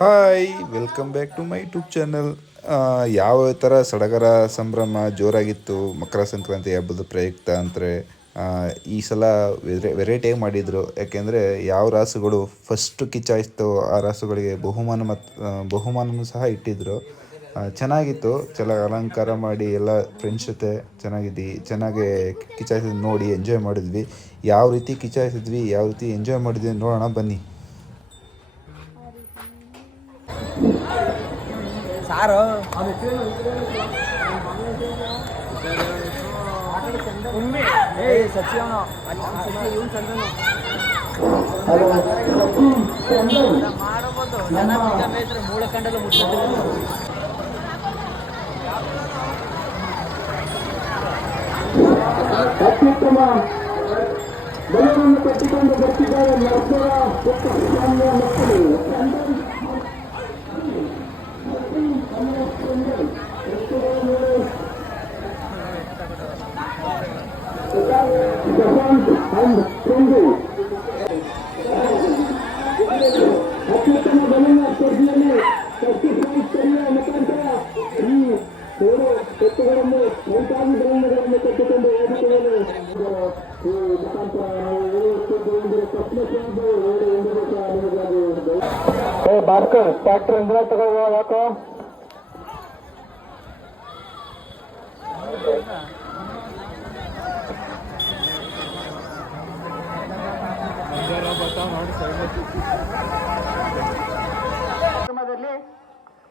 Hi welcome back to my YouTube channel ಯಾವ ಥರ ಸಡಗರ ಸಂಭ್ರಮ ಜೋರಾಗಿತ್ತು ಮಕರ ಸಂಕ್ರಾಂತಿ ಹಬ್ಬದ ಪ್ರಯುಕ್ತ ಅಂದರೆ ಈ ಸಲ ವೆರೈ ವೆರೈಟಿಯಾಗಿ ಮಾಡಿದರು. ಯಾಕೆಂದರೆ ಯಾವ ರಾಸುಗಳು ಫಸ್ಟು ಕಿಚ್ಚಾಯಿಸ್ತು ಆ ರಾಸುಗಳಿಗೆ ಬಹುಮಾನ ಮತ್ತು ಬಹುಮಾನವೂ ಸಹ ಇಟ್ಟಿದ್ದರು ಚೆನ್ನಾಗಿತ್ತು. ಚೆನ್ನಾಗಿ ಅಲಂಕಾರ ಮಾಡಿ ಎಲ್ಲ ಫ್ರೆಂಡ್ಸ್ ಜೊತೆ ಚೆನ್ನಾಗಿದ್ದು ಚೆನ್ನಾಗಿ ಕಿಚ್ಚಾಯಿಸಿದ್ ನೋಡಿ ಎಂಜಾಯ್ ಮಾಡಿದ್ವಿ. ಯಾವ ರೀತಿ ಕಿಚಾಯಿಸಿದ್ವಿ ಯಾವ ರೀತಿ ಎಂಜಾಯ್ ಮಾಡಿದ್ವಿ ನೋಡೋಣ ಬನ್ನಿ. సారు. మూడు కండలు ముట్టినట్టు అత్యుత్తమ వెలుగును పెట్టుకుంటూ గట్టిగా నడుపుగా ఒక్క సమయంలో ಅತ್ಯುತ್ತಮ ಬಲವನ್ನು ಕಟ್ಟಿಕೊಂಡು ಬರ್ತಿದ್ದಾರೆ ನರ್ಸರ ಪುಟ್ಟಸ್ವಾಮಿಯ ಮಕ್ಕಳು ಪ್ರಶಾಂತ್ ಅಂಡ್ ಚಂದು ಅತ್ಯುತ್ತಮ ಬಲನ ಸ್ಪರ್ಧೆಯಲ್ಲಿ ಶಕ್ತಿ ಸಾಹಿತ್ಯ ಮುಖಾಂತರ ಈ ಮೂರು ಎತ್ತುಗಳನ್ನು ನೈತಾಗಿ ಬಲಗಳನ್ನು ಕಟ್ಟಿಕೊಂಡು ಓದಿಕೊಳ್ಳಲು ಈ ಮುಖಾಂತರ ನಾವು ಏಳು ಕೃಷ್ಣಸ್ವಾಮಿ ಏಳು ಎಂಬುದಕ್ಕೆ ಏ ಭಾಸ್ಕರ್ ಟ್ರ್ಯಾಕ್ಟರ್ ಇಂದ್ರ ತಗೋ ಯಾಕೋ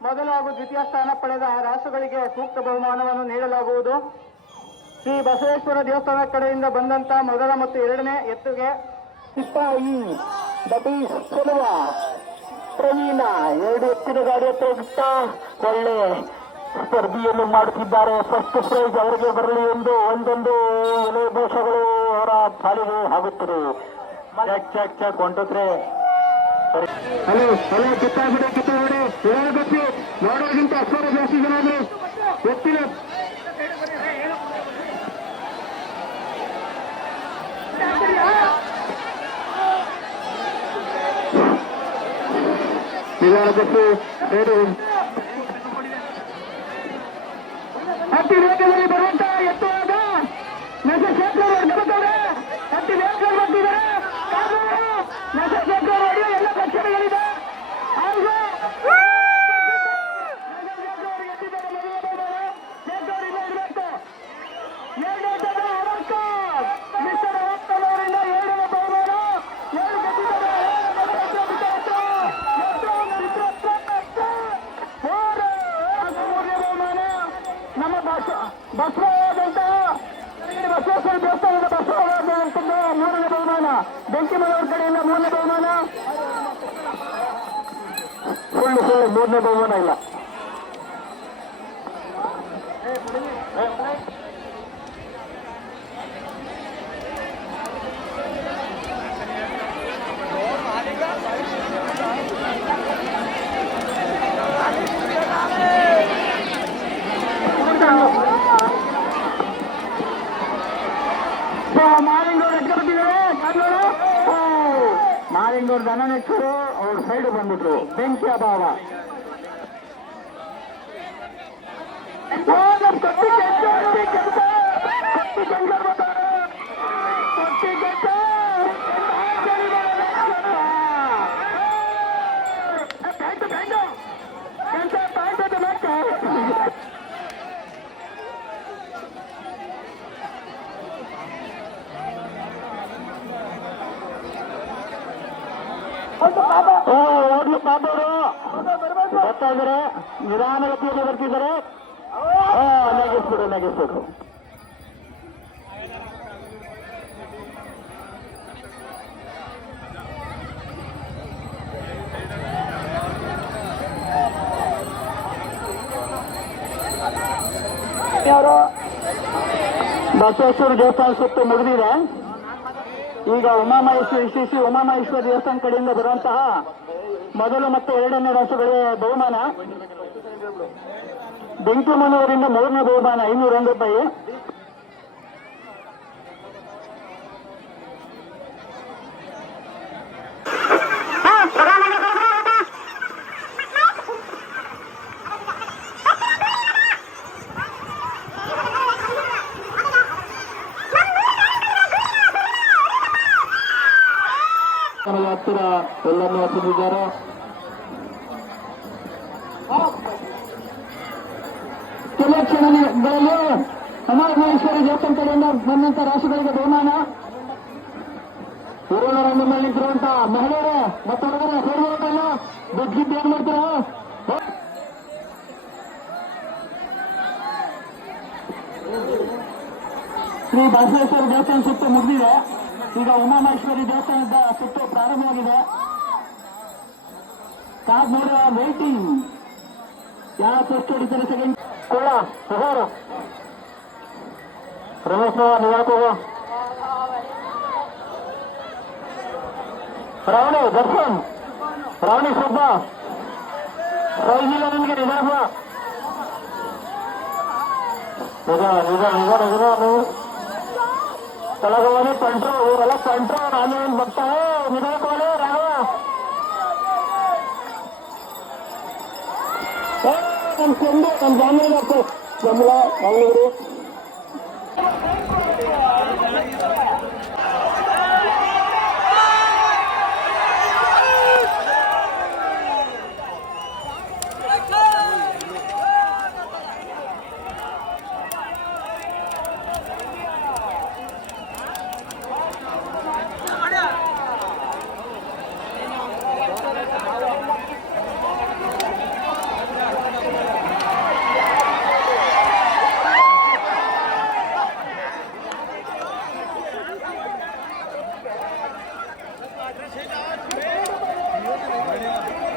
ಮೊದಲ ಹಾಗೂ ದ್ವಿತೀಯ ಸ್ಥಾನ ಪಡೆದ ರಾಸುಗಳಿಗೆ ಸೂಕ್ತ ಬಹುಮಾನವನ್ನು ನೀಡಲಾಗುವುದು. ಶ್ರೀ ಬಸವೇಶ್ವರ ದೇವಸ್ಥಾನ ಕಡೆಯಿಂದ ಬಂದಂತ ಮೊದಲ ಮತ್ತು ಎರಡನೇ ಎತ್ತುಗೆ ಪ್ರವೀಣ, ಎರಡು ಎತ್ತಿನ ಗಾಡಿ ಹತ್ತಿರ ಒಳ್ಳೆ ಸ್ಪರ್ಧಿಯನ್ನು ಮಾಡುತ್ತಿದ್ದಾರೆ. ಫಸ್ಟ್ ಪ್ರೈಸ್ ಅವರಿಗೆ ಬರಲಿ ಎಂದು ಒಂದೊಂದು ಎಲೆ ದೋಷಗಳು ಅವರ ಪಾಲಿಗೆ ಆಗುತ್ತಿರು ಚಕ್ ಚಕ್ ಚೆಕ್ ಹೊಂಟೋತ್ರೆ ಹಲೋ ಹಲೋ ಕಿತ್ತಾಬಿಡಿ ಕಿತ್ತಾಬಿಡಿ ಹೇಳ್ಬೇಕು ನೋಡೋದಕ್ಕಿಂತ ಅಕ್ಷರ ಜಾಸ್ತಿ ಜನ ಅಂದ್ರೆ ಗೊತ್ತಿಲ್ಲ ನಿಧಾನಕ್ಕೆ ಹೇಳಿ ಸುಳ್ಳು ಸುಳ್ಳು ಮೂರನೇ ಬಹುಮಾನ ಇಲ್ಲ ಮಾಲಿಂಗವ್ರು ಮಾಲಿಂಗವ್ರ ದನ ನೆಚ್ಚರು ಅವ್ರ ಸೈಡ್ ಬಂದ್ಬಿಟ್ರು. ಬೆಂಕಿ ಅಭಾವ. ಓ, ಹೋಗ್ಲು ಪಾಪವರು ಬರ್ತಾ ಇದ್ರೆ ನಿಧಾನಗತಿಯಲ್ಲಿ ಬರ್ತಿದ್ದಾರೆ. ಹಾ ನಗಿಸ್ಬಿಡು ನಗಿಸ್ಬೇಕು ಯಾರು? ಬಸವೇಶ್ವರ ದೇವಸ್ಥಾನ ಸುತ್ತ ಮುಗಿದಿದೆ. ಈಗ ಉಮಾಮಹೇಶ್ವರಿ, ಶ್ರೀ ಶ್ರೀ ಉಮಾಮಹೇಶ್ವರ ದೇವಸ್ಥಾನ ಕಡೆಯಿಂದ ಬರುವಂತಹ ಮೊದಲು ಮತ್ತು ಎರಡನೇ ರಾಷ್ಟ್ರಗಳಿಗೆ ಬಹುಮಾನ. ಬೆಂಕಿಮನೂರಿಂದ ಮೂರನೇ ಬಹುಮಾನ, ಐನೂರ ರೂಪಾಯಿ. ಹತ್ತಿರ ಎಲ್ಲನ್ನು ಹಚ್ಚಿದ್ದಾರೆ ಕೆಲವು ಕ್ಷಣಗಳಲ್ಲಿ ಅಮರಮಹೇಶ್ವರಿ ದೇವಸ್ಥಾನ ಕಡೆಯಿಂದ ಬಂದಂತ ರಾಶಿಗಳಿಗೆ ಬಹುಮಾನ ಹಿರಿಯರ ಮೇಲೆ ನಿಂತಿರುವಂತ ಮಹಿಳೆಯರೇ ಮತ್ತು ಹುಡುಗರ ಸೇರಿರುತ್ತಲ್ಲ ದುಡ್ಡು ಏನ್ ಮಾಡ್ತೀರಾ ಶ್ರೀ ಬಸವೇಶ್ವರ ದೇವಸ್ಥಾನ ಸುತ್ತು ಮುಗಿದಿದೆ ಈಗ ಉಮಾಮಹೇಶ್ವರಿ ದೇವಸ್ಥಾನದ ಸುತ್ತು ಪ್ರಾರಂಭವಾಗಿದೆ. ಕಾರ್ ನೋಡುವ ವೇಟಿಂಗ್ ಯಾವ ಫಸ್ಟ್ ಹೊಡಿತಾರೆ ಸೆಕೆಂಡ್ ಕೋಳ ಸಹೋರ. ರಮೇಶ್ ನಿವಾಸ ರಾವಣಿ ದರ್ಶನ್. ರಾವಣಿ ಸುಬ್ಬ ಸೈಜಿಲ್ಲ ನಿಮಗೆ ನಿಧಾನ ನಿಜ ನಿಜ ನಿಜ तळागावाने कंट्रोल हो, त्याला कंट्रोल आणून बघताय हो, विधायकवाले राहा हो, पण कोंबे पण जामीन जातो जमला भावनगरी Thank you.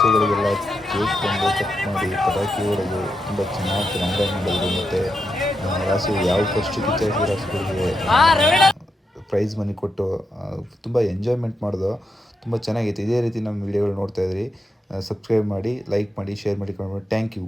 ಕೇಕ್ ತಂದು ಕಟ್ ಮಾಡಿ ಪಟಾಕಿ ಹೊಡೆದು ತುಂಬ ಚೆನ್ನಾಗಿ ರಂಗ ಮಾಡಿದ್ರು. ಮತ್ತು ರಾಸು ಯಾವ ಫಸ್ಟ್ ಕಿಚ್ಚಾಗಿ ರಾಸುಗಳಿಗೆ ಪ್ರೈಸ್ ಮನಿ ಕೊಟ್ಟು ತುಂಬ ಎಂಜಾಯ್ಮೆಂಟ್ ಮಾಡಿದ್ರು ತುಂಬ ಚೆನ್ನಾಗಿತ್ತು ಇದೇ ರೀತಿ ನಮ್ಮ ವಿಡಿಯೋಗಳು ನೋಡ್ತಾ ಇದ್ರಿ. ಸಬ್ಸ್ಕ್ರೈಬ್ ಮಾಡಿ ಲೈಕ್ ಮಾಡಿ ಶೇರ್ ಮಾಡಿ ಕಮೆಂಟ್ ಮಾಡಿ. Thank you